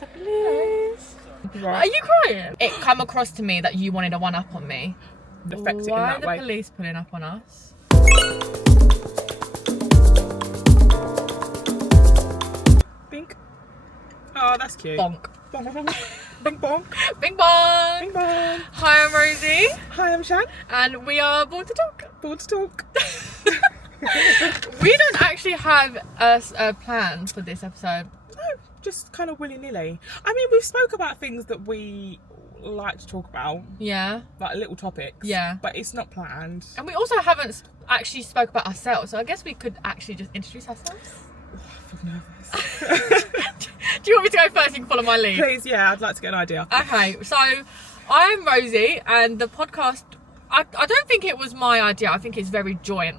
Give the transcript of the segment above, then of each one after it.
The police. Right. Are you crying? It come across to me that you wanted a one-up on me. Affect it in Why that are the way. police pulling up on us? Bink. Oh, that's cute. Bonk. Bing bong. Bing bong. Bing bong. Hi, I'm Rosie. Hi, I'm Shan. And we are born to talk. Born to talk. We don't actually have a plan for this episode. No, just kind of willy-nilly. I mean, we've spoke about things that we like to talk about, Yeah. like little topics. Yeah. But it's not planned. And we also haven't actually spoke about ourselves, so I guess we could actually just introduce ourselves. Oh, I feel nervous. Do you want me to go first? You can follow my lead. Please, yeah, I'd like to get an idea. Okay, so I'm Rosie, and the podcast, I don't think it was my idea. I think it's very joint.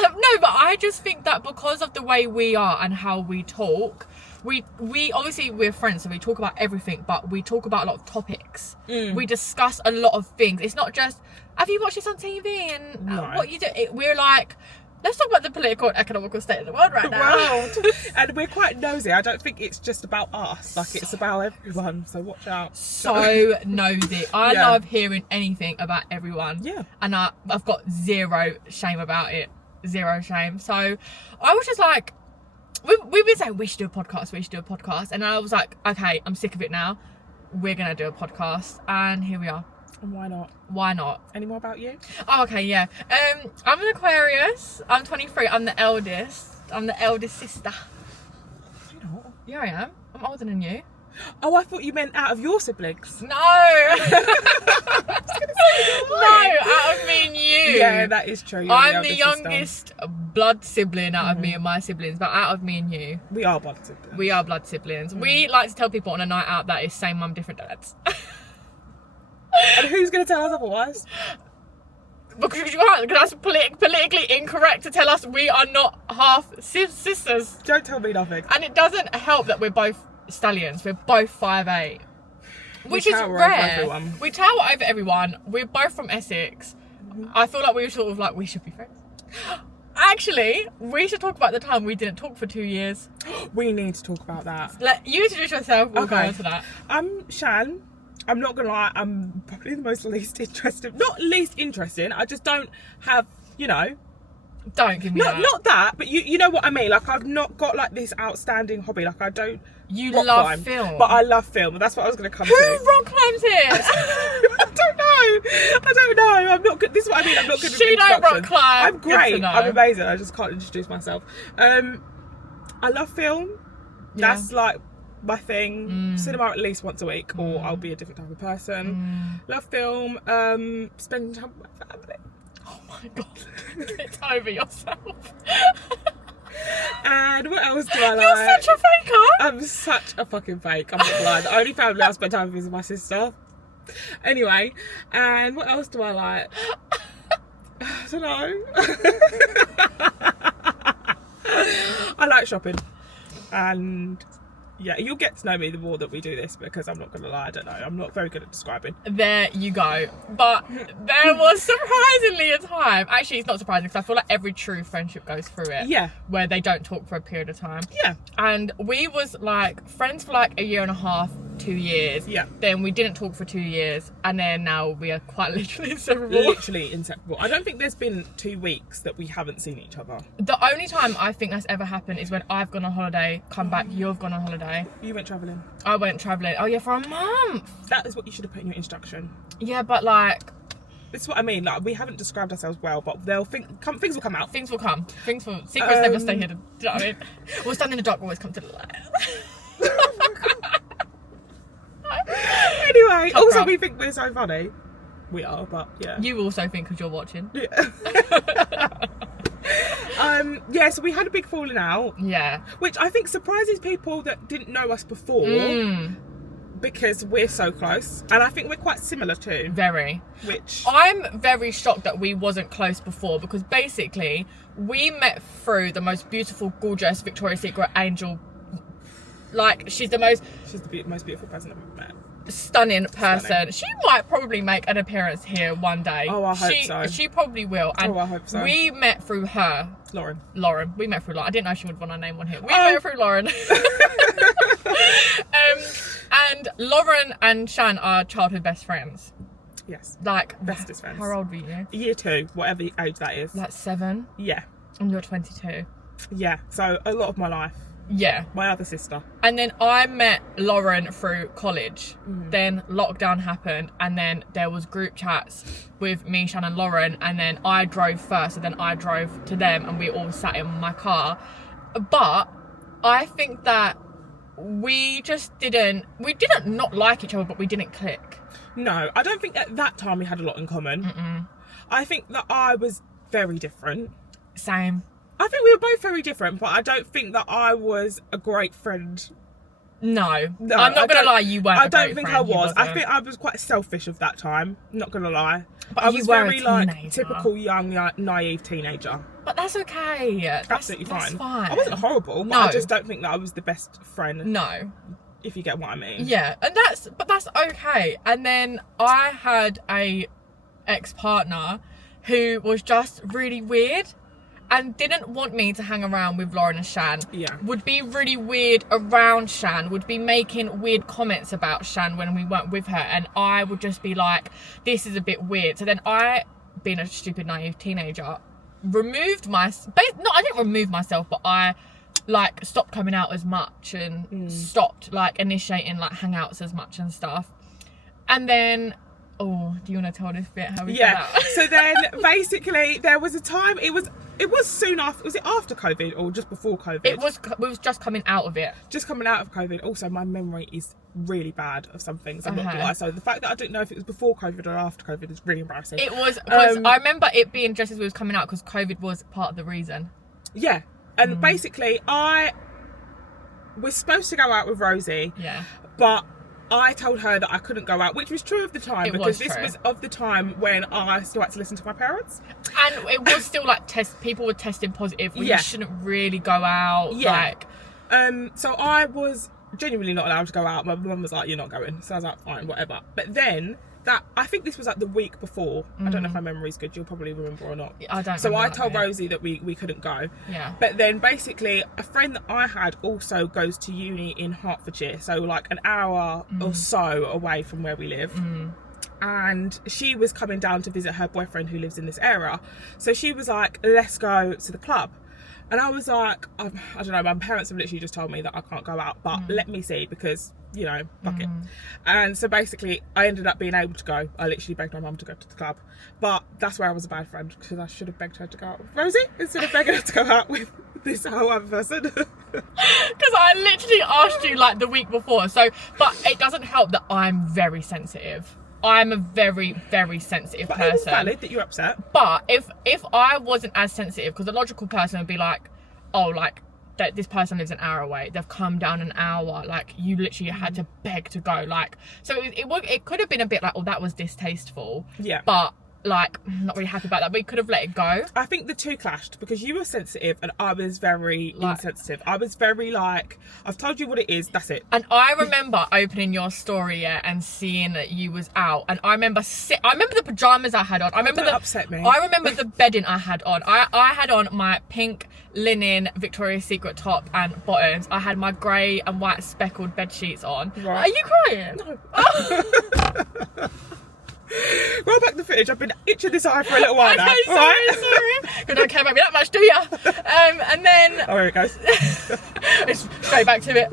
No, but I just think that because of the way we are and how we talk, we obviously we're friends, so we talk about everything, but we talk about a lot of topics. We discuss a lot of things. It's not just, have you watched this on TV and No. what you do? We're like, let's talk about the political and economical state of the world right now. World. And we're quite nosy. I don't think it's just about us. Like, it's about everyone, so watch out. So nosy. I Yeah. love hearing anything about everyone. Yeah. And I've got zero shame about it. Zero shame. So I was just like, we've been saying we should do a podcast. And I was like, okay, I'm sick of it now. We're going to do a podcast. And here we are. And why not? Why not? Any more about you? Oh, okay, yeah. I'm an Aquarius. I'm 23. I'm the eldest. I'm the eldest sister. You're not. Yeah, I am. I'm older than you. Oh, I thought you meant out of your siblings. No. No, out of me and you. Yeah, that is true. You're I'm the eldest sister. youngest blood sibling out of me and my siblings, but out of me and you, We are blood siblings. we are blood siblings. We like to tell people on a night out that it's same mum, different dads. And who's going to tell us otherwise? Because you can't, because that's politically incorrect to tell us we are not half sisters. Don't tell me nothing. And it doesn't help that we're both stallions. We're both 5'8", which is tower over rare. everyone. We tower over everyone. We're both from Essex. I feel like we were sort of like, we should be friends. Actually, we should talk about the time we didn't talk for 2 years. We need to talk about that. Let you introduce yourself. We'll go Okay. on to that. I'm Shan. I'm not going to lie, I'm probably the most least interesting. Not least interesting, I just don't have, you know. Don't give me that. Not that, but you know what I mean. Like, I've not got like this outstanding hobby. Like, I don't You rock love climb, film. but I love film. That's what I was going to come Who to. rock climbs here? I don't know. I'm not good. This is what I mean. I'm not good with She don't rock introductions. climb. I'm Good to great. know. I'm amazing. I just can't introduce myself. I love film. Yeah. That's like my thing. Cinema at least once a week, or I'll be a different type of person. Love film. Spending time with my family. Oh my god. Get over yourself. And what else do I like? You're such a faker. I'm such a fucking fake. I'm not gonna lie. The only family I spend time with is my sister. Anyway, and what else do I like? I don't know. I like shopping. And yeah, you'll get to know me the more that we do this, because I'm not gonna lie, I don't know. I'm not very good at describing. There you go. But there was surprisingly a time. Actually, it's not surprising because I feel like every true friendship goes through it. Yeah. Where they don't talk for a period of time. Yeah. And we was like friends for like 1.5 years, 2 years. Yeah. Then we didn't talk for 2 years, and then now we are quite literally inseparable. Literally inseparable. I don't think there's been 2 weeks that we haven't seen each other. The only time I think that's ever happened is when I've gone on holiday, come back, you've gone on holiday. You went travelling. I went travelling. Oh yeah, for a month. That is what you should have put in your introduction. Yeah, but like, This is what I mean. Like, we haven't described ourselves well, but things will come out. things will come. Secrets never stay hidden. Do you know what I mean? We'll stand in the dark, always come to the light. Anyway, Top also crop. we think we're so funny. We are, but yeah. You also think because you're watching. Yeah. Yeah, so we had a big falling out, Yeah. which I think surprises people that didn't know us before, because we're so close, and I think we're quite similar too. Very. Which I'm very shocked that we wasn't close before, because basically we met through the most beautiful, gorgeous Victoria's Secret angel. Like, she's the most most beautiful person I've ever met. stunning person. Stunning. She might probably make an appearance here one day. Oh, I hope so. She probably will. And Oh, I hope so. we met through her. Lauren. We met through Lauren. I didn't know she would want our name on here. We Oh. met through Lauren. Lauren and Shan are childhood best friends. Yes. Like, Bestest friends. How old were you? Year 2, whatever age that is. Like 7? Yeah. And you're 22. Yeah. So a lot of my life. Yeah. My other sister. And then I met Lauren through college. Then lockdown happened, and then there was group chats with me, Shan and Lauren, and then I drove first, and then I drove to them, and we all sat in my car. But I think that we didn't not like each other, but we didn't click. No, I don't think at that time we had a lot in common. I think that I was very different. Same. I think we were both very different, but I don't think that I was a great friend. No, I'm not going to lie, you weren't. I don't think I was. I think I was quite selfish of that time, not going to lie. But I you was were very a like teenager. typical young, naive teenager. But that's okay. Absolutely that's fine. fine. I wasn't horrible, but No. I just don't think that I was the best friend. No. If you get what I mean. Yeah, and that's okay. And then I had a ex-partner who was just really weird and didn't want me to hang around with Lauren and Shan. Yeah. Would be really weird around Shan, would be making weird comments about Shan when we weren't with her, and I would just be like, this is a bit weird. So then I, being a stupid naive teenager, I didn't remove myself, but I like stopped coming out as much and stopped like initiating like hangouts as much and stuff. And then do you want to tell this bit how we got out? So then basically there was a time, it was soon after, was it after COVID or just before COVID? We was just coming out of it. Just coming out of COVID. Also, my memory is really bad of some things, I'm not gonna lie. So the fact that I didn't know if it was before COVID or after COVID is really embarrassing. It was, because I remember it being just as we was coming out, because COVID was part of the reason. Yeah. And basically I was supposed to go out with Rosie. Yeah. But I told her that I couldn't go out, which was true of the time, because this true. was of the time when I still had to listen to my parents. And it was still like people were testing positive. You shouldn't really go out. Yeah. So I was genuinely not allowed to go out. My mum was like, you're not going. So I was like, fine, whatever. But then I think this was like the week before. I don't know if my memory's good. You'll probably remember or not. I don't. So I told Rosie that we couldn't go. Yeah. But then basically a friend that I had also goes to uni in Hertfordshire, so like an hour or so away from where we live. And she was coming down to visit her boyfriend who lives in this area. So she was like, let's go to the club. And I was like, I don't know, my parents have literally just told me that I can't go out, but let me see, because, you know, fuck it. And so basically I ended up being able to go. I literally begged my mum to go to the club. But that's where I was a bad friend, because I should have begged her to go out with Rosie instead of begging her to go out with this whole other person. Because I literally asked you like the week before. So, but it doesn't help that I'm very sensitive. I'm a very, very sensitive person. But it's valid that you're upset. But if I wasn't as sensitive, because a logical person would be like, oh, like, that this person lives an hour away, they've come down an hour, like, you literally had to beg to go, like, so it could have been a bit like, oh, that was distasteful. Yeah. But like, I'm not really happy about that. We could have let it go. I think the two clashed, because you were sensitive and I was very insensitive. I was very like, I've told you what it is, that's it. And I remember opening your story and seeing that you was out. And I remember the pajamas I had on. I remember Don't upset me. I remember the bedding I had on. I had on my pink linen Victoria's Secret top and bottoms. I had my grey and white speckled bed sheets on. Right. Are you crying? No. Roll back the footage. I've been itching this eye for a little while now. Okay, sorry. You don't care about me that much, do you? And then... Oh, here it goes. It's straight back to it.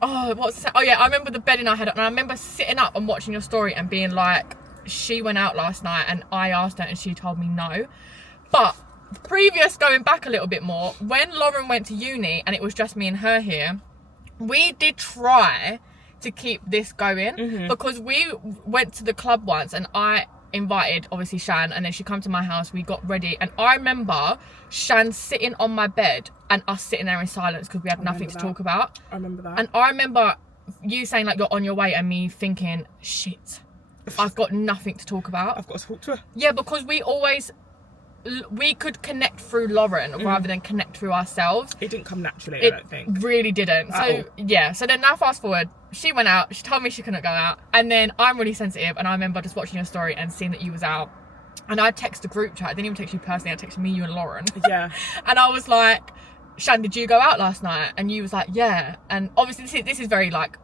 I remember the bedding I had on. And I remember sitting up and watching your story and being like, she went out last night, and I asked her and she told me no. But going back a little bit more, when Lauren went to uni and it was just me and her here, we did try to keep this going, because we went to the club once and I invited obviously Shan, and then she come to my house, we got ready, and I remember Shan sitting on my bed and us sitting there in silence because we had nothing to talk about. I remember that. And I remember you saying like you're on your way, and me thinking, shit, I've got nothing to talk about. I've got to talk to her. Yeah, because we could connect through Lauren rather than connect through ourselves. It didn't come naturally, I don't think. Really didn't. So yeah, so then now fast forward, she went out, she told me she couldn't go out, and then I'm really sensitive, and I remember just watching your story and seeing that you was out, and I texted the group chat. I didn't even text you personally, I texted me, you and Lauren. Yeah. And I was like, Shan, did you go out last night? And you was like, yeah. And obviously this is very like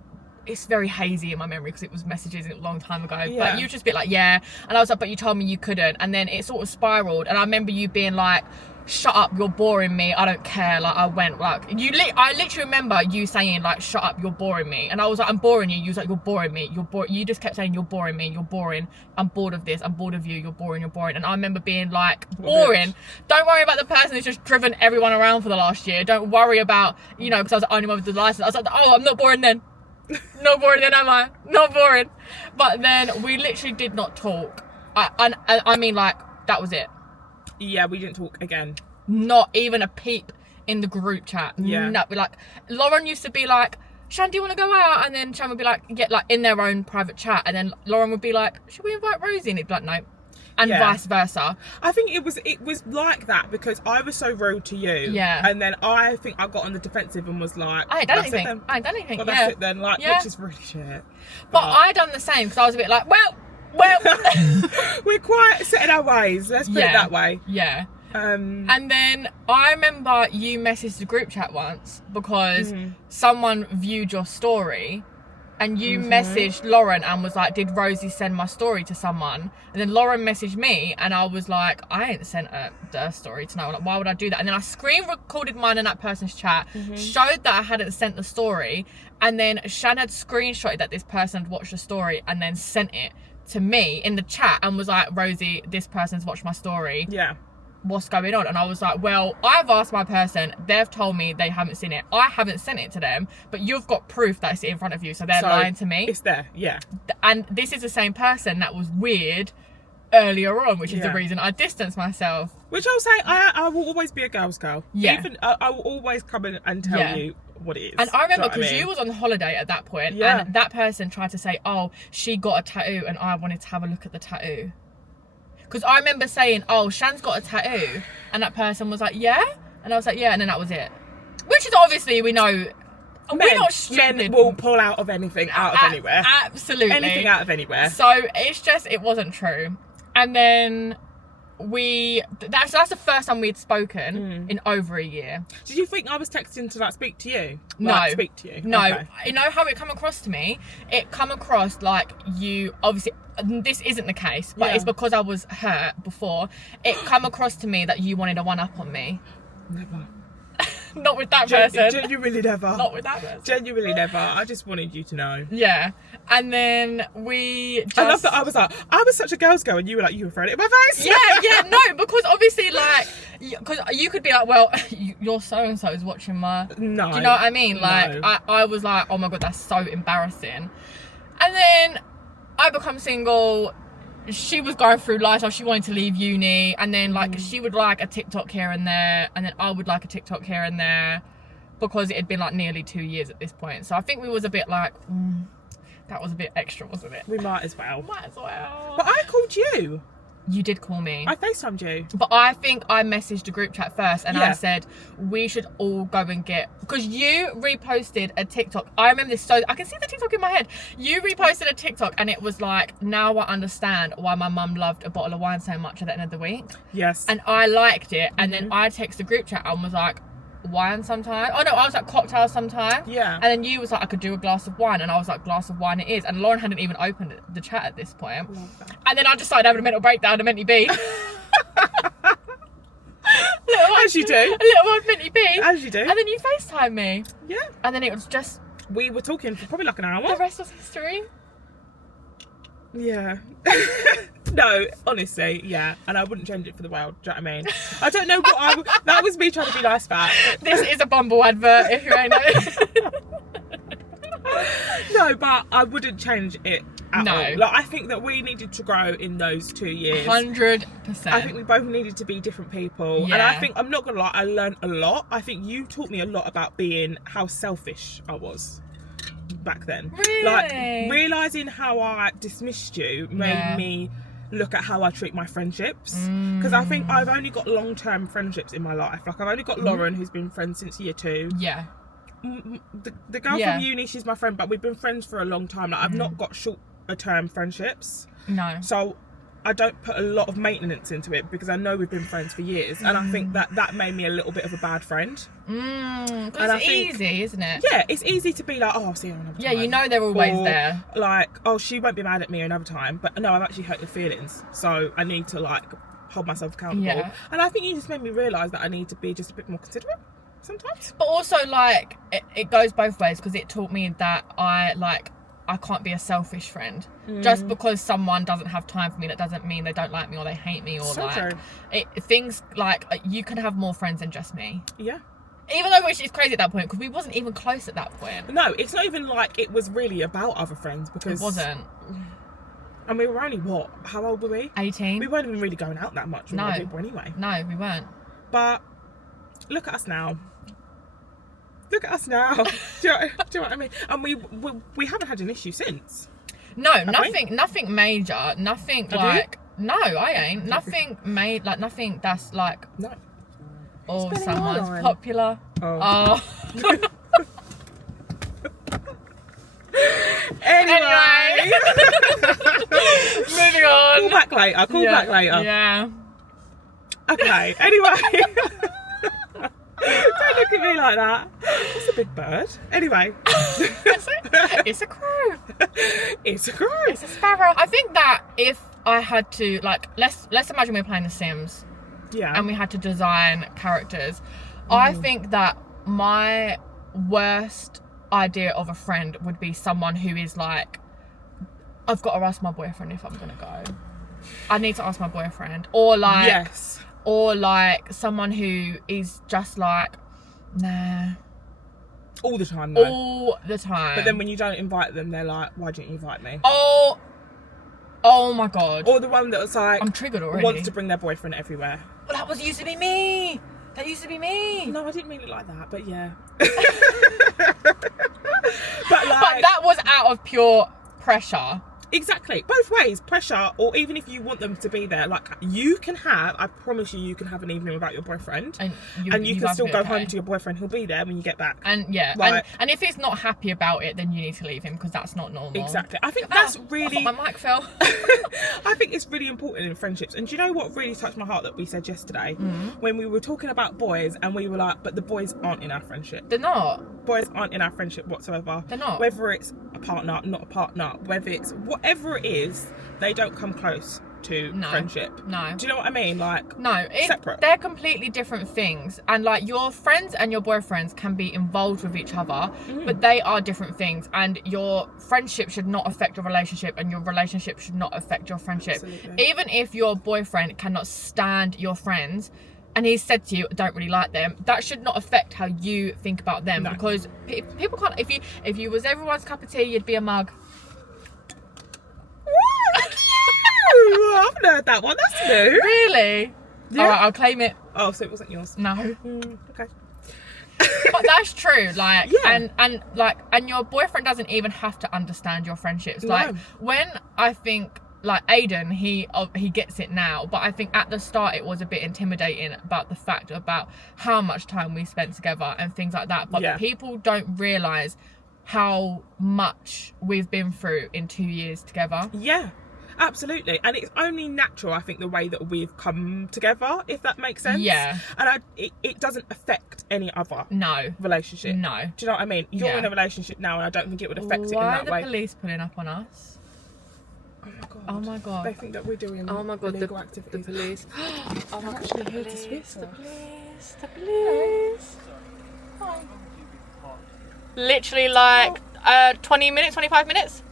it's very hazy in my memory because it was messages a long time ago. Yeah. But you just be like, yeah. And I was like, but you told me you couldn't. And then it sort of spiraled. And I remember you being like, shut up, you're boring me. I don't care. Like, I went like, I literally remember you saying like, shut up, you're boring me. And I was like, I'm boring you. You was like, you're boring me. You just kept saying, you're boring me. You're boring. I'm bored of this. I'm bored of you. You're boring. You're boring. And I remember being like, boring. Don't worry about the person who's just driven everyone around for the last year. Don't worry about, you know, because I was the only one with the license. I was like, oh, I'm not boring then. Not boring then, am I? Not boring. But then we literally did not talk. I mean, like, that was it. Yeah, we didn't talk again. Not even a peep in the group chat. Yeah. No, like, Lauren used to be like, Shan, do you want to go out? And then Shan would be like, get like in their own private chat. And then Lauren would be like, should we invite Rosie? And he'd be like, no. And vice versa. I think it was like that because I was so rude to you. Yeah. And then I think I got on the defensive and was like, I ain't done anything. Well, that's it then. Like, which is really shit. But I done the same because I was a bit like, well. We're quite set in our ways. Let's put it that way. Yeah. And then I remember you messaged the group chat once because someone viewed your story and you messaged Lauren and was like, did Rosie send my story to someone? And then Lauren messaged me and I was like, I ain't sent her story to no one. Like, why would I do that? And then I screen recorded mine in that person's chat, showed that I hadn't sent the story, and then Shan had screenshotted that this person had watched the story and then sent it to me in the chat and was like, Rosie, this person's watched my story. Yeah. What's going on? And I was like, well, I've asked my person, they've told me they haven't seen it. I haven't sent it to them, but you've got proof that it's in front of you, so they're lying to me. It's there, yeah. And this is the same person that was weird earlier on, which is the reason I distanced myself. Which I'll say, I will always be a girl's girl. Yeah. Even I will always come in and tell you what it is. And I remember because you was on holiday at that point, and that person tried to say, oh, she got a tattoo and I wanted to have a look at the tattoo. Because I remember saying, oh, Shan's got a tattoo, and that person was like, yeah? And I was like, yeah, and then that was it. Which is obviously, we know, we're not stupid. Men will pull out of anything, out of anywhere. Absolutely. Anything out of anywhere. So it's just, it wasn't true. And then that's the first time we'd spoken in over a year. Did you think I was texting to like speak to you? No. Like, speak to you? No. Okay. You know how it come across to me? It come across like you, obviously, this isn't the case, but it's because I was hurt before. It come across to me that you wanted a one-up on me. Never. Not with that person. Genuinely never. Not with that person. Genuinely never. I just wanted you to know. Yeah. And then we just... I love that I was like, I was such a girl's girl and you were like, you were throwing it in my face. Yeah, no, because obviously like, because you could be like, well, your so-and-so is watching my... No. Do you know what I mean? Like, No. I was like, oh my God, that's so embarrassing. And then I become single. She was going through life, so she wanted to leave uni, and then like she would like a TikTok here and there, and then I would like a TikTok here and there, because it had been like nearly 2 years at this point. So I think we was a bit like, that was a bit extra, wasn't it? We might as well. Might as well. But I called you. You did call me. I FaceTimed you. But I think I messaged the group chat first and I said, we should all go and get... Because you reposted a TikTok. I remember this so... I can see the TikTok in my head. You reposted a TikTok and it was like, now I understand why my mum loved a bottle of wine so much at the end of the week. Yes. And I liked it. And then I texted the group chat and was like, wine sometime. Oh no, I was like, cocktails sometime. Yeah. And then you was like, I could do a glass of wine, and I was like, glass of wine it is. And Lauren hadn't even opened the chat at this point. And then I just started having a mental breakdown, a mentally B. As you do. A little old mentally B. As you do. And then you FaceTime me. Yeah. And then it was just... We were talking for probably like an hour. The rest was history. Yeah. No, honestly, yeah. And I wouldn't change it for the world. Do you know what I mean? I don't know what that was me trying to be nice back. This is a Bumble advert, if you ain't know. No, but I wouldn't change it at No. all. Like, I think that we needed to grow in those 2 years. 100%. I think we both needed to be different people. Yeah. And I think, I'm not going to lie, I learned a lot. I think you taught me a lot about how selfish I was back then. Really? Like, realising how I dismissed you made me look at how I treat my friendships. Because I think I've only got long-term friendships in my life. Like, I've only got Lauren, who's been friends since year 2. Yeah. The girl from uni, she's my friend, but we've been friends for a long time. Like, I've not got short-term friendships. No. So I don't put a lot of maintenance into it because I know we've been friends for years, and I think that made me a little bit of a bad friend. Because it's easy, isn't it? Yeah, it's easy to be like, oh, I'll see her another time. Yeah, you know they're always there. Like, oh, she won't be mad at me another time, but no, I've actually hurt your feelings, so I need to like hold myself accountable. Yeah. And I think you just made me realise that I need to be just a bit more considerate sometimes. But also, like, it goes both ways, because it taught me that I can't be a selfish friend. Just because someone doesn't have time for me, that doesn't mean they don't like me or they hate me, or so like things like you can have more friends than just me. Yeah. Even though, which is crazy at that point, because we wasn't even close at that point. No, it's not even like it was really about other friends, because it wasn't. And we were only what? How old were we? 18. We weren't even really going out that much with people anyway. No, we weren't. But look at us now. Look at us now. do you know what I mean? And we haven't had an issue since. No, nothing major. Nothing like. No, I ain't. Nothing made like nothing that's like. No. Oh, someone's popular. Oh. Anyway. Moving on. Call back later. Yeah. Okay. Anyway. Don't look at me like that. It's a big bird. Anyway. It's a crow. It's a crow. It's a sparrow. I think that if I had to, like, let's imagine we're playing The Sims. Yeah. And we had to design characters. I think that my worst idea of a friend would be someone who is like, I've got to ask my boyfriend if I'm going to go. I need to ask my boyfriend. Or like... Yes. Or like someone who is just like, nah. All the time though. All the time. But then when you don't invite them, they're like, why didn't you invite me? Oh my God. Or the one that was like, I'm triggered already. Wants to bring their boyfriend everywhere. Well, that used to be me. No, I didn't mean it like that, but yeah. But that was out of pure pressure. Exactly, both ways, pressure, or even if you want them to be there, like you can have, I promise you can have an evening without your boyfriend, and you can still go home to your boyfriend. He'll be there when you get back. And yeah, like, and if he's not happy about it, then you need to leave him, because that's not normal. Exactly. I think that's really. I thought my mic fell. I think it's really important in friendships. And do you know what really touched my heart that we said yesterday when we were talking about boys, and we were like, but the boys aren't in our friendship. They're not. Boys aren't in our friendship whatsoever. They're not. Whether it's a partner, not a partner, whether it's whatever it is, they don't come close to friendship. No. Do you know what I mean? Like, no, separate. They're completely different things. And like, your friends and your boyfriends can be involved with each other, but they are different things. And your friendship should not affect your relationship, and your relationship should not affect your friendship. Absolutely. Even if your boyfriend cannot stand your friends, and he said to you, I don't really like them, that should not affect how you think about them. No. Because people can't. If you was everyone's cup of tea, you'd be a mug. I haven't heard that one. That's new. Really? Yeah. All right, I'll claim it. Oh, so it wasn't yours? No. Okay. But that's true. Like, yeah. and your boyfriend doesn't even have to understand your friendships. Like, when I think, like, Aiden, he gets it now, but I think at the start it was a bit intimidating about the fact about how much time we spent together and things like that. But people don't realise how much we've been through in 2 years together. Yeah. Absolutely, and it's only natural, I think, the way that we've come together, if that makes sense. Yeah. And it doesn't affect any other relationship. No. Do you know what I mean? You're in a relationship now, and I don't think it would affect it in that way. Why are the police pulling up on us? Oh my god. They think that we're doing illegal activities. The police. I'm actually here to speak to them. The police. Oh. Literally like 20 minutes, 25 minutes?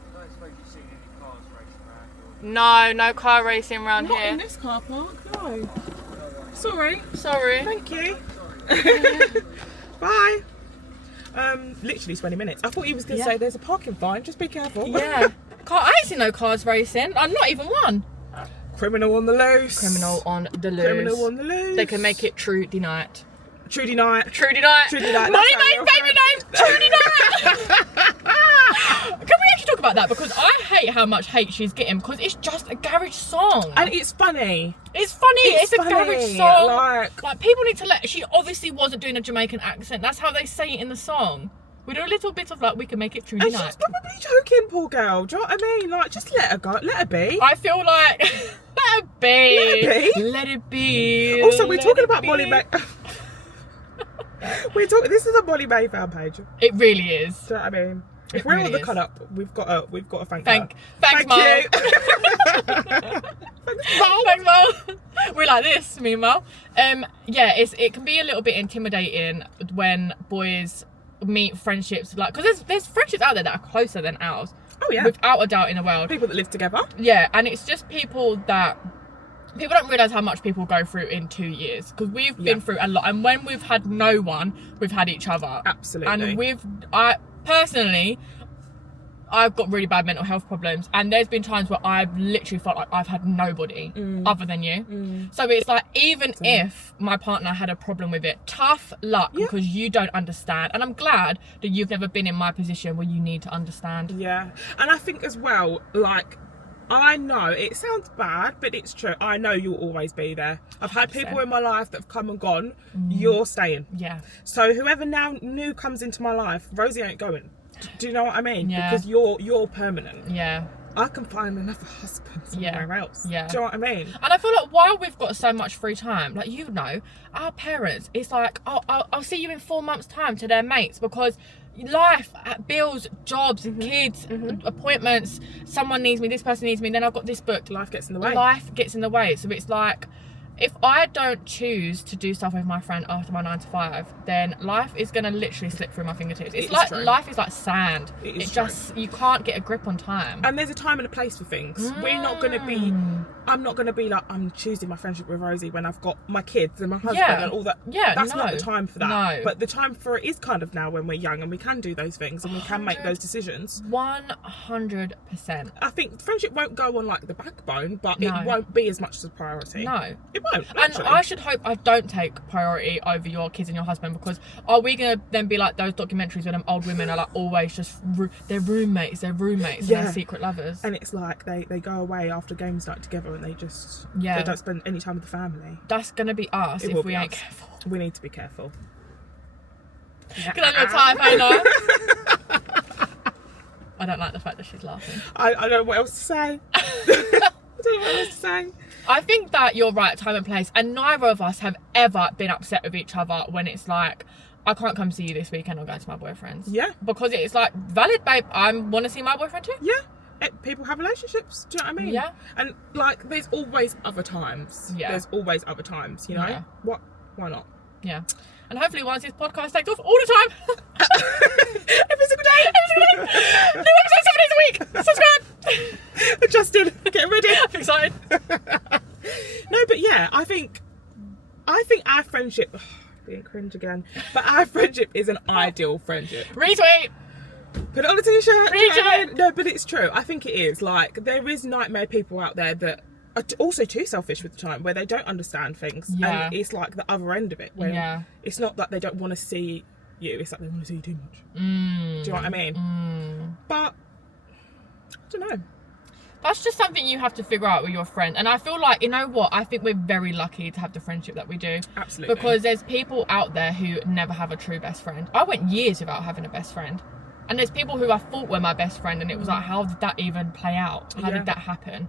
No car racing around here. Not in this car park, no. Sorry. Thank you. Bye. Literally 20 minutes. I thought he was going to say there's a parking fine, just be careful. Yeah. I ain't seen no cars racing. I'm not even one. Criminal on the loose. Criminal on the loose. They can make it Trudy Night. Trudy Night. Money made baby name, Trudy Night. Can we actually talk about that? Because I hate how much hate she's getting, because it's just a garage song. And it's funny. It's a garage song. Like, people need to she obviously wasn't doing a Jamaican accent. That's how they say it in the song. We do a little bit of like, we can make it Trudy Night. She's probably joking, poor girl. Do you know what I mean? Like, just let her go. Let her be. I feel like... Let it be. Let it be. Let it be. Also, we're Let talking it about be. Molly May. This is a Molly May fan page. It really is. Do you know what I mean? If It we're really on the is. cut up, we've got to thank Thanks, her. Mum. Thank you. Thanks, Mum. We like this, me and Mum. Yeah, it can be a little bit intimidating when boys meet friendships, like, because there's friendships out there that are closer than ours. Oh yeah. Without a doubt in the world. People that live together. Yeah, and it's just people don't realise how much people go through in 2 years, because we've been through a lot, and when we've had no one, we've had each other. Absolutely. And personally, I've got really bad mental health problems, and there's been times where I've literally felt like I've had nobody other than you. So it's like, even if my partner had a problem with it, tough luck, because you don't understand. And I'm glad that you've never been in my position where you need to understand. Yeah. And I think as well, like, I know it sounds bad, but it's true. I know you'll always be there. I've had people in my life that have come and gone. You're staying. Yeah. So whoever now new comes into my life, Rosie ain't going. Do you know what I mean? Yeah. Because you're permanent. Yeah. I can find another husband somewhere else. Yeah. Do you know what I mean? And I feel like while we've got so much free time, like, you know, our parents, it's like, oh, I'll see you in 4 months' time to their mates, because life, bills, jobs, kids, appointments, someone needs me, this person needs me, then I've got this book. Life gets in the way. Life gets in the way. So it's like, if I don't choose to do stuff with my friend after my 9 to 5, then life is going to literally slip through my fingertips. It's like, life is like sand. It just, you can't get a grip on time. And there's a time and a place for things. We're not going to be, I'm not going to be like, I'm choosing my friendship with Rosie when I've got my kids and my husband and all that. Yeah, that's not the time for that. No. But the time for it is kind of now when we're young and we can do those things and we can make those decisions. 100%. I think friendship won't go on like the backbone, but it No. won't be as much as a priority. No. It won't. And Actually. I should hope I don't take priority over your kids and your husband, because are we going to then be like those documentaries where them old women are like always just, they're roommates, and they're secret lovers. And it's like they go away after games night together and they just, they don't spend any time with the family. That's going to be us if we ain't careful. We need to be careful. Because I'm your type, I know. I don't like the fact that she's laughing. I don't know what else to say. I don't know what else to say. I think that you're right, time and place, and neither of us have ever been upset with each other when it's like, I can't come see you this weekend, I'm going to my boyfriend's. Yeah. Because it's like, valid, babe, I want to see my boyfriend too. Yeah. People have relationships, do you know what I mean? Yeah. And like, there's always other times. Yeah. There's always other times, you know? Yeah. Why not? Yeah. And hopefully once this podcast takes off all the time. Every single day. New episodes 7 days a week. Subscribe. Justin, get ready. I'm excited. No, but yeah, I think our friendship, being cringe again, but our friendship is an ideal friendship. Retweet. Put it on a t-shirt. Preach it. No, but it's true. I think it is. Like, there is nightmare people out there that are also too selfish with the time, where they don't understand things. Yeah. And it's like the other end of it, where it's not that they don't want to see you, it's like they want to see you too much. Do you know what I mean? But I don't know. That's just something you have to figure out with your friend. And I feel like, you know what, I think we're very lucky to have the friendship that we do. Absolutely. Because there's people out there who never have a true best friend. I went years without having a best friend. And there's people who I thought were my best friend, and it was like, how did that even play out? How did that happen?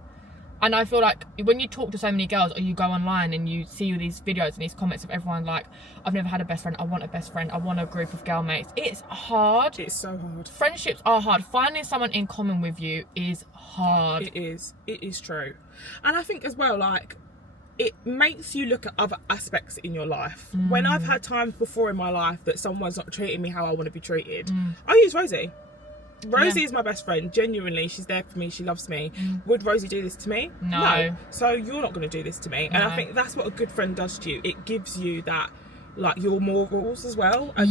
And I feel like when you talk to so many girls, or you go online and you see these videos and these comments of everyone like, I've never had a best friend, I want a best friend, I want a group of girl mates. It's hard. It's so hard. Friendships are hard. Finding someone in common with you is hard. It is true. And I think as well, like, it makes you look at other aspects in your life. When I've had times before in my life that someone's not treating me how I want to be treated, I use Rosie. Rosie is my best friend. Genuinely, she's there for me. She loves me. Would Rosie do this to me? No. So you're not going to do this to me. And I think that's what a good friend does to you. It gives you that, like, your morals as well. And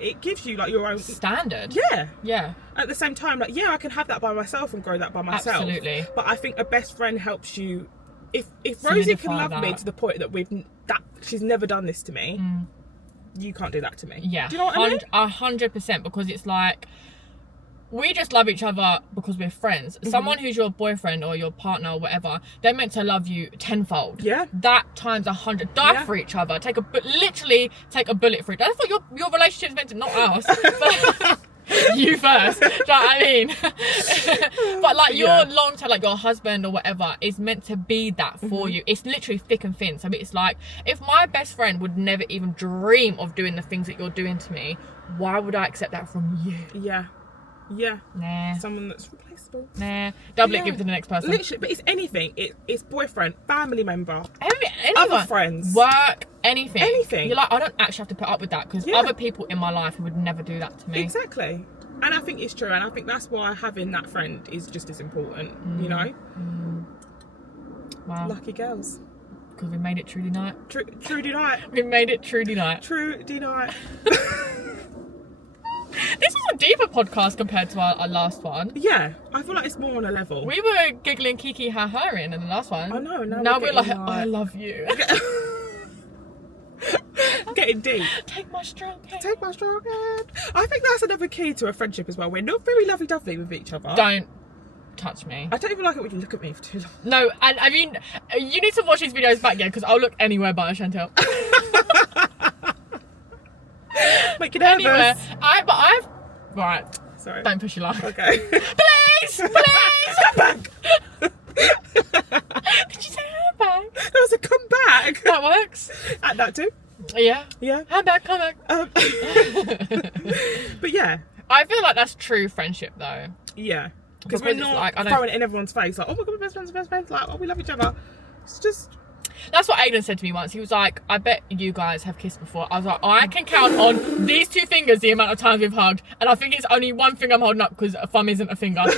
it gives you like your own standard. Yeah. At the same time, like, I can have that by myself and grow that by myself. Absolutely. But I think a best friend helps you. If Rosie can love me to the point that she's never done this to me, you can't do that to me. Yeah. Do you know what I mean? 100%, because it's like, we just love each other because we're friends. Someone who's your boyfriend or your partner or whatever, they're meant to love you tenfold. Yeah. That times 100. Die for each other. Literally take a bullet for it. That's what your relationship's meant to, not ours. You first. Do you know what I mean? But like your long term, like your husband or whatever is meant to be that for you. It's literally thick and thin. So it's like, if my best friend would never even dream of doing the things that you're doing to me, why would I accept that from you? Yeah. Nah. Someone that's replaceable. Nah. Double it, give it to the next person. Literally, but it's anything. It's boyfriend, family member, Anyone. other friends, work, anything. Anything. You're like, I don't actually have to put up with that because other people in my life would never do that to me. Exactly. And I think it's true, and I think that's why having that friend is just as important, you know? Wow. Lucky girls. Because we made it Trudy night. Trudy night. We made it Trudy night. Trudy night. This is a deeper podcast compared to our last one. Yeah, I feel like it's more on a level. We were giggling kiki ha in the last one. I know, now we're like, I love you. Getting deep. Take my strong hand. Take my strong hand. I think that's another key to a friendship as well. We're not very lovey-dovey with each other. Don't touch me. I don't even like it when you look at me for too long. No, and I mean, you need to watch these videos back, yeah, because I'll look anywhere but Chantel. Make you nervous. Anyway, I've right. Sorry. Don't push your luck. Okay. Please, Come back. Did you say handbag? That was a come back. That works. At that too. Yeah. Yeah. Handbag, come back. But yeah. I feel like that's true friendship though. Yeah. Because we're not like, throwing it in everyone's face like, oh my god, we're best friends. Like, oh, we love each other. It's just. That's what Aiden said to me once. He was like, I bet you guys have kissed before. I was like, I can count on these 2 fingers the amount of times we've hugged. And I think it's only one finger I'm holding up because a thumb isn't a finger. No.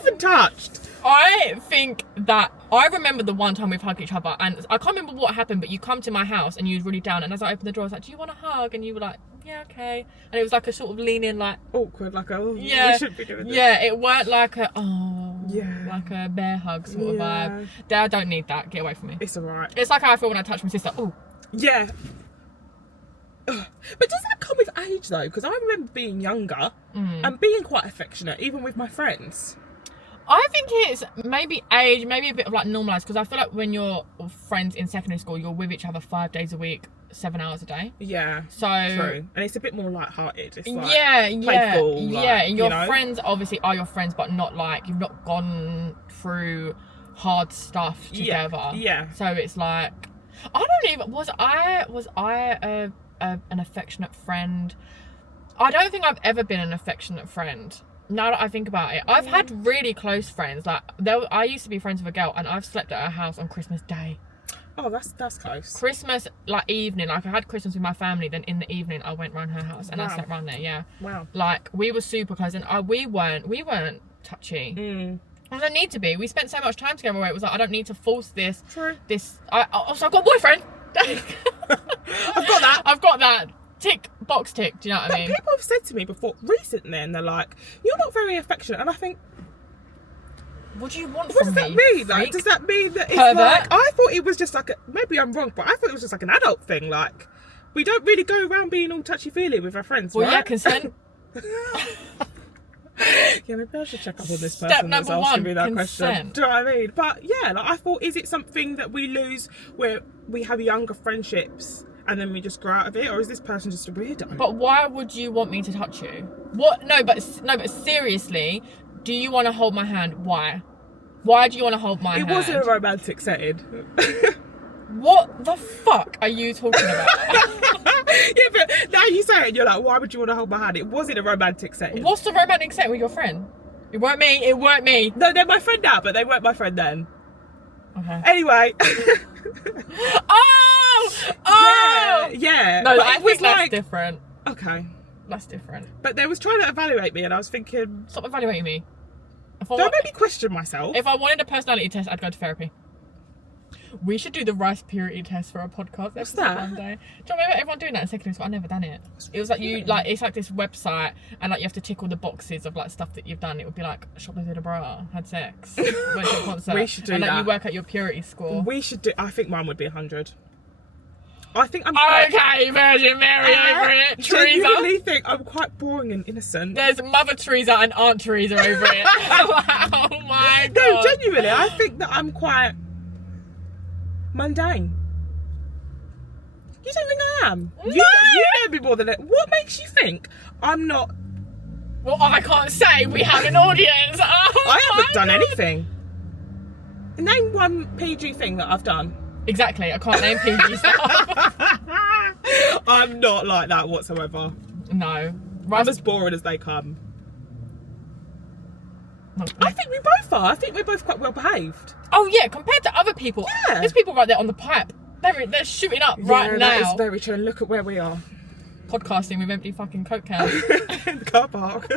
Even touched. I think that I remember the one time we've hugged each other, and I can't remember what happened, but you come to my house and you was really down, and as I opened the door, I was like, do you want a hug? And you were like, yeah, okay. And it was like a sort of lean in, like awkward, like a we shouldn't be doing this. Yeah, it weren't like a like a bear hug sort of vibe. I don't need that. Get away from me. It's alright. It's like how I feel when I touch my sister. Oh. Yeah. But does that come with age though? Because I remember being younger and being quite affectionate, even with my friends. I think it's maybe age, maybe a bit of like normalised, because I feel like when you're friends in secondary school, you're with each other 5 days a week, 7 hours a day. Yeah. So true. And it's a bit more light-hearted. It's like playful. Like, and your friends obviously are your friends, but not like you've not gone through hard stuff together. Yeah. So it's like, I don't even, was I an affectionate friend? I don't think I've ever been an affectionate friend. Now that I think about it, I've had really close friends. Like I used to be friends with a girl, and I've slept at her house on Christmas Day. Oh, that's close. Christmas evening, like I had Christmas with my family. Then in the evening, I went round her house and I slept round there. Yeah. Wow. Like we were super close, and we weren't touchy. I don't need to be. We spent so much time together where it was like I don't need to force this. True. Also, I've got a boyfriend. I've got that. Box tick, do you know what I mean? People have said to me before recently, and they're like, you're not very affectionate, and I think, what do you want what from does me? That mean? Like, does that mean that it's like, I thought it was just like maybe I'm wrong, but I thought it was just like an adult thing, like we don't really go around being all touchy-feely with our friends, well, right? Yeah, consent. Yeah, maybe I should check up on this person that's asking me that question. Do you know what I mean? But yeah, like I thought, is it something that we lose where we have younger friendships and then we just grow out of it, or is this person just a weirdo? But why would you want me to touch you? What? No, but seriously, do you want to hold my hand? Why? Why do you want to hold my hand? It wasn't a romantic setting. What the fuck are you talking about? Yeah, but now you say it and you're like, why would you want to hold my hand? It wasn't a romantic setting. What's the romantic setting with your friend? It weren't me. No, they're my friend now, but they weren't my friend then. Okay. Anyway. Oh! Yeah. No, I think that's different. Okay. That's different. But they was trying to evaluate me and I was thinking... Stop evaluating me. Don't make me question myself. If I wanted a personality test, I'd go to therapy. We should do the rice purity test for a podcast. What's that? One day. Do you remember everyone doing that in secondary school? I've never done it. It was like it's like this website, and like you have to tick all the boxes of like stuff that you've done. It would be like shoplifted a bra, had sex, went to a concert. We should do and that. And like you work out your purity score. We should do. I think mine would be 100. I think I'm. Okay, Virgin Mary over it. Teresa. I genuinely think I'm quite boring and innocent. There's Mother Teresa and Aunt Teresa over it. Oh my god. No, genuinely, I think that I'm quite mundane. You don't think I am? No. You know me more than it. What makes you think I'm not. Well, I can't say we have an audience. I haven't done anything. Name one PG thing that I've done. Exactly, I can't name PG stuff. I'm not like that whatsoever. No. I'm as boring as they come. No. I think we both are. I think we're both quite well behaved. Oh yeah, compared to other people. Yeah. There's people right there on the pipe. They're shooting up right now. That is very true. And look at where we are. Podcasting with empty fucking Coke cans. In the car park.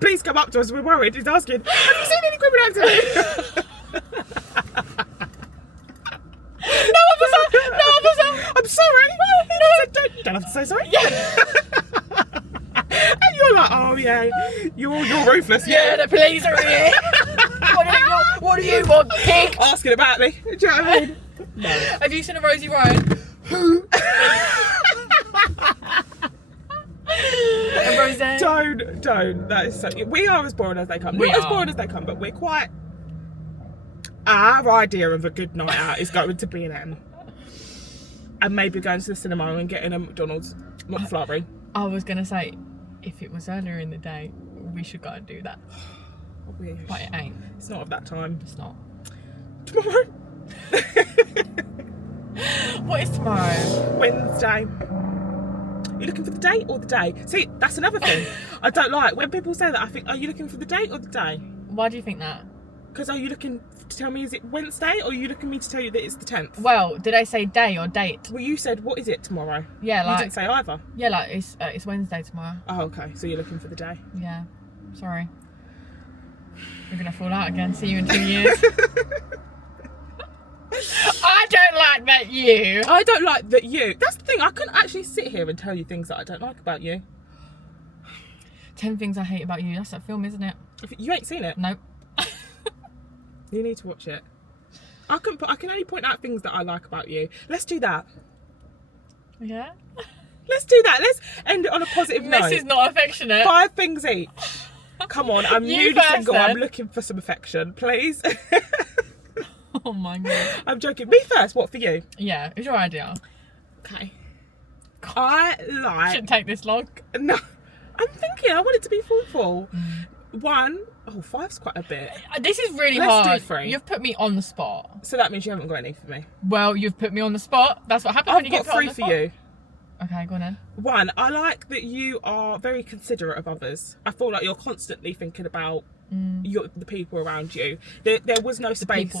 Please come up to us. We're worried. He's asking, have you seen any criminal activity? No, officer. I'm sorry. No. Don't have to say sorry. Yeah. And you're like, oh yeah, you're ruthless. Yeah, the police are here. What do you want, pig? Asking about me. Do you know what I mean? No. Have you seen a Rosie Ryan? Who? And Roseanne? Don't. That is so. We are as boring as they come. We Not as are. boring as they come, but we're quite. Our idea of a good night out is going to B&M and maybe going to the cinema and getting a McDonald's McFlurry. I was gonna say, if it was earlier in the day, we should go and do that. I wish. But it ain't. It's not of that time. It's not. Tomorrow. What is tomorrow? Wednesday. You looking for the date or the day? See, that's another thing I don't like. When people say that, I think, are you looking for the date or the day? Why do you think that? Because are you looking to tell me is it Wednesday or are you looking me to tell you that it's the 10th? Well, did I say day or date? Well, you said, what is it tomorrow? Yeah, You like didn't say either. yeah, like it's Wednesday tomorrow. Oh, okay. So you're looking for the day. Yeah. Sorry. We're gonna fall out again. See you in 2 years. I don't like that you. I don't like that you. That's the thing. I couldn't actually sit here and tell you things that I don't like about you. 10 Things I Hate About You. That's that film, isn't it? If you ain't seen it, Nope. you need to watch it. I can only point out things that I like about you. Let's do that. Yeah. Let's do that. Let's end it on a positive note. This is not affectionate. 5 things each. Come on, I'm You newly first, single. then. I'm looking for some affection, please. Oh my god. I'm joking. Me first. What for you? Yeah, it's your idea. Okay. I like. Shouldn't take this long. No, I'm thinking. I want it to be full. 1. Oh, 5's quite a bit. This is really Let's hard. do 3. You've put me on the spot. So that means you haven't got any for me. Well, you've put me on the spot. That's what happens when I've you got get put on 3 the for spot. you. Okay, go on then. 1, I like that you are very considerate of others. I feel like you're constantly thinking about the people around you. There was no space.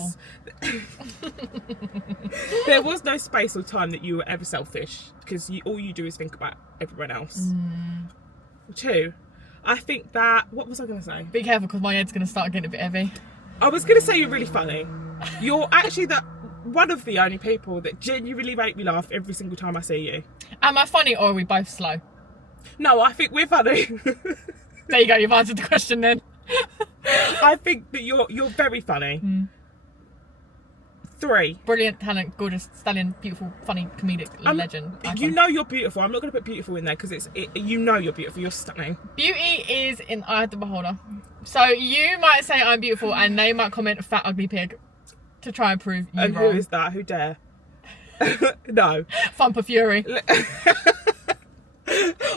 There was no space or time that you were ever selfish because all you do is think about everyone else. 2, I think that. What was I going to say? Be careful because my head's going to start getting a bit heavy. I was going to say you're really funny. You're actually one of the only people that genuinely make me laugh every single time I see you. Am I funny or are we both slow? No, I think we're funny. There you go, you've answered the question then. I think that you're very funny. 3. Brilliant talent, gorgeous, stallion, beautiful, funny, comedic legend. You icon. know you're beautiful. I'm not going to put beautiful in there because you know you're beautiful. You're stunning. Beauty is in eye of the beholder. So you might say I'm beautiful and they might comment fat ugly pig to try and prove you And wrong. who is that? Who dare? No. Thumper Fury.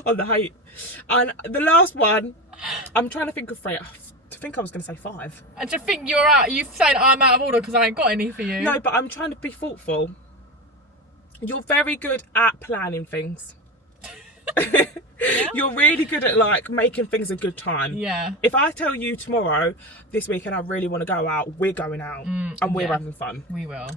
On the hate. And the last one, I'm trying to think of 3. I think I was going to say 5. And to think you've said I'm out of order because I ain't got any for you. No, but I'm trying to be thoughtful. You're very good at planning things. Yeah? You're really good at like making things a good time. Yeah. If I tell you tomorrow, this weekend, I really want to go out, we're going out and we're having fun. We will.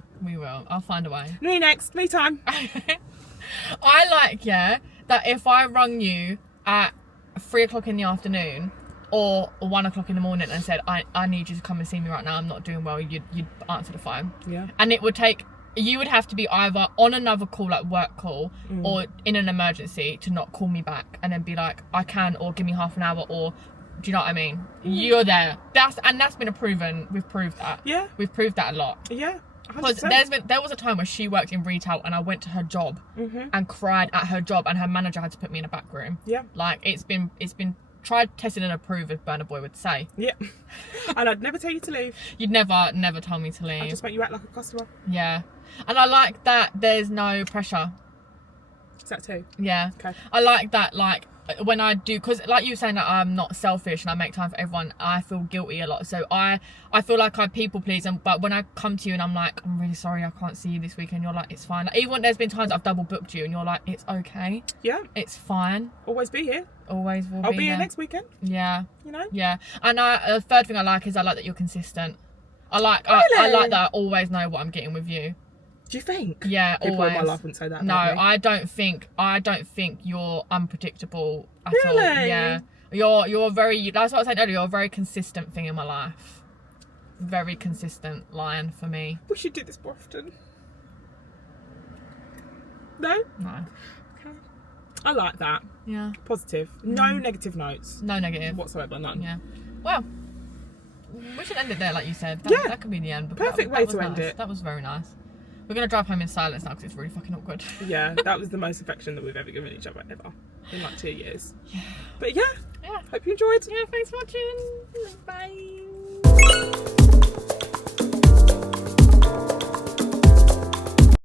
I'll find a way. Me next, me time. I like, that if I rung you at 3 o'clock in the afternoon or 1 o'clock in the morning and said, I need you to come and see me right now, I'm not doing well, you'd answer the phone. Yeah. And you would have to be either on another call, like work call, or in an emergency to not call me back and then be like, I can, or give me half an hour, or do you know what I mean? You're there. That's been proven. We've proved that. Yeah. We've proved that a lot. Yeah. Because there was a time where she worked in retail and I went to her job and cried at her job and her manager had to put me in a back room. Yeah. Like it's been tried, tested and approved, as Burna Boy would say. Yeah. And I'd never tell you to leave. You'd never tell me to leave. I'd just make you act like a customer. Yeah. And I like that there's no pressure. Is that 2? Yeah. Okay. I like that, like, when I do, because like you were saying that I'm not selfish and I make time for everyone, I feel guilty a lot. So I feel like I people please, but when I come to you and I'm like, I'm really sorry I can't see you this weekend, you're like, it's fine. Like, even when there's been times I've double booked you and you're like, it's okay. Yeah. It's fine. Always be here. Always will I'll be be here there. next weekend. Yeah. You know? Yeah. And the third thing I like is I like that you're consistent. I like Really? I like that I always know what I'm getting with you. Do you think? Yeah, People always. in my life wouldn't say that. No, about me. I don't think you're unpredictable at all. Really? Yeah. You're very, that's what I was saying earlier, you're a very consistent thing in my life. Very consistent lion for me. We should do this more often. No? No. Okay. I like that. Yeah. Positive. No negative notes. No negative. Whatsoever, none. Yeah. Well, we should end it there, like you said. Yeah. That could be the end. Perfect that way was to end nice. it. That was very nice. We're going to drive home in silence now because it's really fucking awkward. Yeah, that was the most affection that we've ever given each other ever. In like 2 years. Yeah. But yeah. Yeah. Hope you enjoyed. Yeah, thanks for watching. Bye.